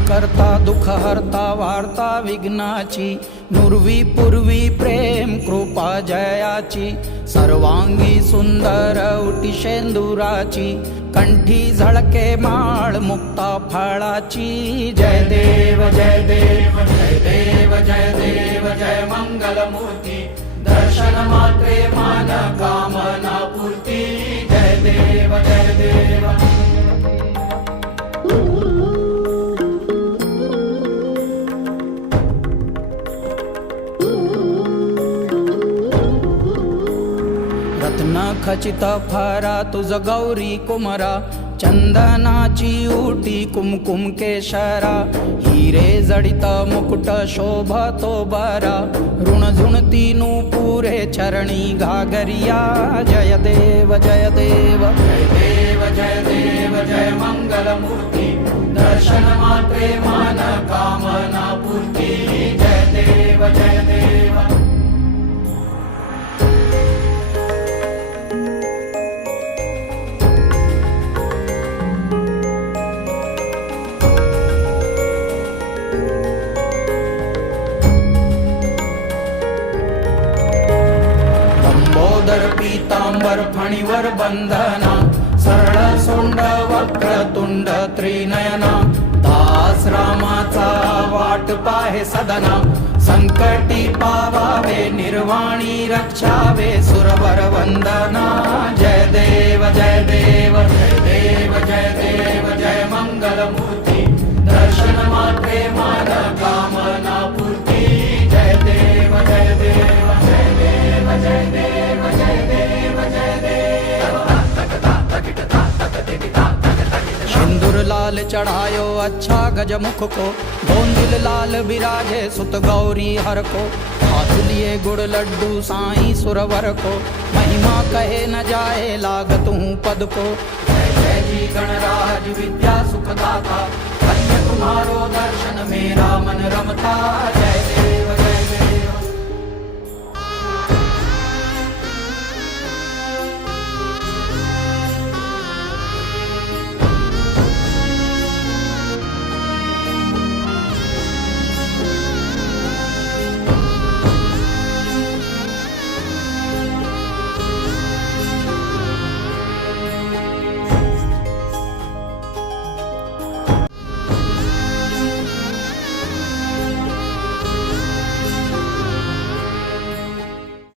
करता दुःख हरता वार्ता विघ्नाची, नुरवी पूर्वी प्रेम कृपा जयाची, सर्वांगी सुंदर उटी शेंदुराची, कंठी झळके माळ मुक्ता फळाची। जय देव जय देव जय देव जय देव जय मंगलमूर्ती, दर्शन मात्रे मान कामना पूर्ती। जय देव जय देव। रत्न खचित फरा तुझ गौरी कुमरा, चंदनाची उटी कुमकुम केशरा, हिरे जडित मुकुट शोभतो बरा, ऋण झुणती नूपुरे चरणी घागरिया। जय देव जय देव जय देव जय देव जय मंगलमूर्ती, दर्शन मात्रे मान कामना पूर्ती। जय देव जय देव। पीतांबर फणीवर बंधना, सरळ सोंड वक्रतुंड त्रिनयना, दास रामाचा वाट पाहे सदना, संकटी पावावे निर्वाणी रक्षावे सुरवर वंदना। जय देव जय देव जय देव जय देव जय मंगलमूर्ती, दर्शन मात्रे मान कामना पूर्ती। जय देव जय देव जय देव जय देव जय देव जय देव। सिंदूर लाल चढ़ायो अच्छा गजमुख को, गोंदिल लाल बिराजे सुत गौरी हर को, हाथ लिए गुड़ लड्डू साईं सुरवर को, महिमा कहे न जाए लागत हूँ पद को। जय जय जी गणराज विद्या सुखदाता, धन्य तुम्हारो दर्शन मेरा मन रमता। जय देव।